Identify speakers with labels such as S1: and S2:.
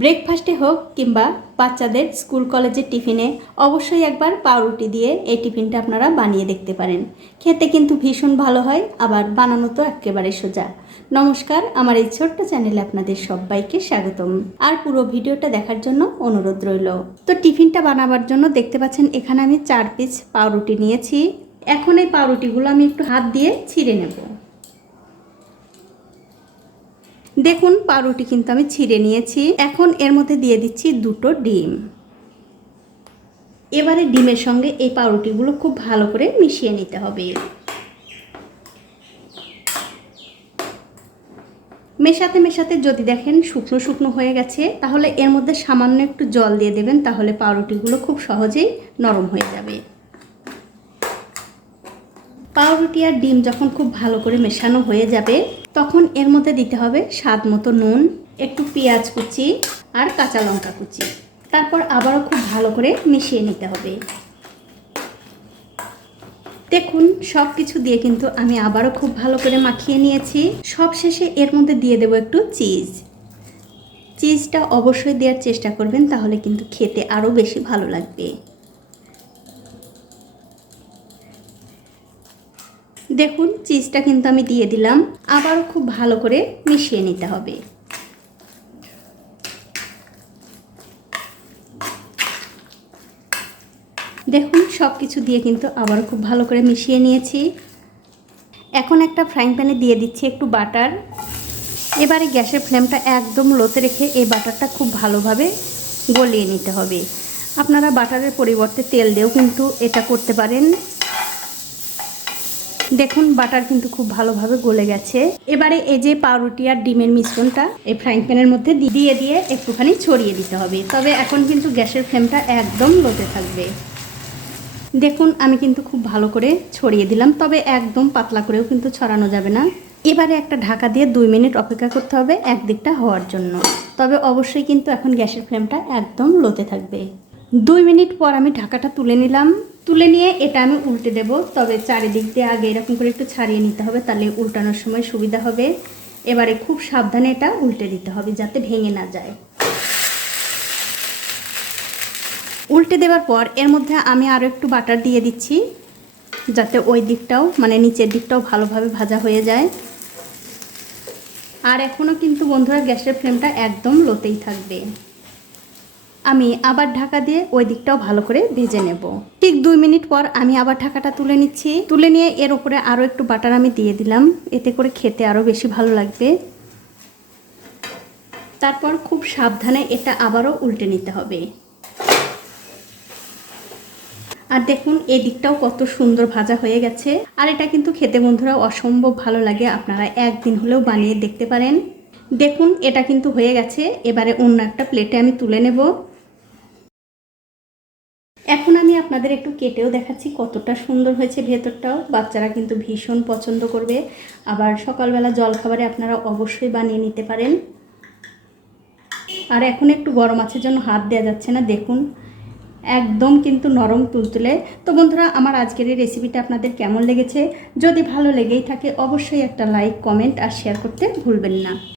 S1: ব্রেকফাস্টে হোক কিংবা বাচ্চাদের স্কুল কলেজের টিফিনে অবশ্যই একবার পাউরুটি দিয়ে এই টিফিনটা আপনারা বানিয়ে দেখতে পারেন। খেতে কিন্তু ভীষণ ভালো হয়, আবার বানানো তো একেবারে সোজা। নমস্কার, আমার এই ছোট্ট চ্যানেলে আপনাদের সবাইকে স্বাগতম। আর পুরো ভিডিওটা দেখার জন্য অনুরোধ রইল। তো টিফিনটা বানাবার জন্য দেখতে পাচ্ছেন, এখানে আমি চার পিস পাউরুটি নিয়েছি। এখন এই পাউরুটিগুলো আমি একটু হাত দিয়ে ছিঁড়ে নেব। দেখুন, পাউরুটি কিন্তু আমি ছিঁড়ে নিয়েছি। এখন এর মধ্যে দিয়ে দিচ্ছি দুটো ডিম। এবারে ডিমের সঙ্গে এই পাউরুটিগুলো খুব ভালো করে মিশিয়ে নিতে হবে। মেশাতে মেশাতে যদি দেখেন শুকনো শুকনো হয়ে গেছে, তাহলে এর মধ্যে সামান্য একটু জল দিয়ে দেবেন, তাহলে পাউরুটিগুলো খুব সহজেই নরম হয়ে যাবে। পাউরুটি আর ডিম যখন খুব ভালো করে মেশানো হয়ে যাবে, তখন এর মধ্যে দিতে হবে স্বাদ মতো নুন, একটু পেঁয়াজ কুচি আর কাঁচা লঙ্কা কুচি। তারপর আবারও খুব ভালো করে মিশিয়ে নিতে হবে। দেখুন সব কিছু দিয়ে কিন্তু আমি আবারও খুব ভালো করে মাখিয়ে নিয়েছি। সব শেষে এর মধ্যে দিয়ে দেবো একটু চিজ। চিজটা অবশ্যই দেওয়ার চেষ্টা করবেন, তাহলে কিন্তু খেতে আরও বেশি ভালো লাগবে। দেখুন চিজটা কিন্তু আমি দিয়ে দিলাম। আবারও খুব ভালো করে মিশিয়ে নিতে হবে। দেখুন সব কিছু দিয়ে কিন্তু আবার খুব ভালো করে মিশিয়ে নিয়েছি। এখন একটা ফ্রাইং প্যানে দিয়ে দিচ্ছি একটু বাটার। এবারে গ্যাসের ফ্লেমটা একদম লোতে রেখে এই বাটারটা খুব ভালোভাবে গলিয়ে নিতে হবে। আপনারা বাটারের পরিবর্তে তেল দিয়েও কিন্তু এটা করতে পারেন। দেখুন, বাটার কিন্তু খুব ভালোভাবে গলে গেছে। এবারে এই যে পাউরুটি আর ডিমের মিশ্রণটা, এই ফ্রাইং প্যানের মধ্যে দিয়ে দিয়ে একটুখানি ছড়িয়ে দিতে হবে। তবে এখন কিন্তু গ্যাসের ফ্লেমটা একদম লোতে থাকবে। দেখুন, আমি কিন্তু খুব ভালো করে ছড়িয়ে দিলাম, তবে একদম পাতলা করেও কিন্তু ছড়ানো যাবে না। এবারে একটা ঢাকা দিয়ে দুই মিনিট অপেক্ষা করতে হবে একদিকটা হওয়ার জন্য। তবে অবশ্যই কিন্তু এখন গ্যাসের ফ্লেমটা একদম লোতে থাকবে। দুই মিনিট পর আমি ঢাকাটা তুলে নিলাম। তুলে নিয়ে এটা আমি উল্টে দেব। তবে চারিদিক দিয়ে আগে এরকম করে একটু ছাড়িয়ে নিতে হবে, তাহলে উল্টানোর সময় সুবিধা হবে। এবারে খুব সাবধানে এটা উল্টে দিতে হবে যাতে ভেঙে না যায়। উল্টে দেওয়ার পর এর মধ্যে আমি আরও একটু বাটার দিয়ে দিচ্ছি, যাতে ওই দিকটাও মানে নিচের দিকটাও ভালোভাবে ভাজা হয়ে যায়। আর এখনও কিন্তু বন্ধুরা গ্যাসের ফ্লেমটা একদম লোতেই থাকবে। আমি আবার ঢাকা দিয়ে ওই দিকটাও ভালো করে ভেজে নেব। ঠিক দুই মিনিট পর আমি আবার ঢাকাটা তুলে নিচ্ছি। তুলে নিয়ে এর উপরে আরও একটু বাটার আমি দিয়ে দিলাম। এতে করে খেতে আরও বেশি ভালো লাগবে। তারপর খুব সাবধানে এটা আবারও উল্টে নিতে হবে। আর দেখুন, এই দিকটাও কত সুন্দর ভাজা হয়ে গেছে। আর এটা কিন্তু খেতে বন্ধুরা অসম্ভব ভালো লাগে। আপনারা একদিন হলেও বানিয়ে দেখতে পারেন। দেখুন, এটা কিন্তু হয়ে গেছে। এবারে অন্য একটা প্লেটে আমি তুলে নেব। এখন আমি আপনাদের একটু কেটেও দেখাচ্ছি কতটা সুন্দর হয়েছে ভেতরটাও। বাচ্চারা কিন্তু ভীষণ পছন্দ করবে। আবার সকালবেলা জলখাবারে আপনারা অবশ্যই বানিয়ে নিতে পারেন। আর এখন একটু গরম আছে জন্য হাত দেওয়া যাচ্ছে না, দেখুন। একদম কিন্তু নরম তুলতুলে। তো বন্ধুরা, আমার আজকের এই রেসিপিটা আপনাদের কেমন লেগেছে? যদি ভালো লেগেই থাকে, অবশ্যই একটা লাইক কমেন্ট আর শেয়ার করতে ভুলবেন না।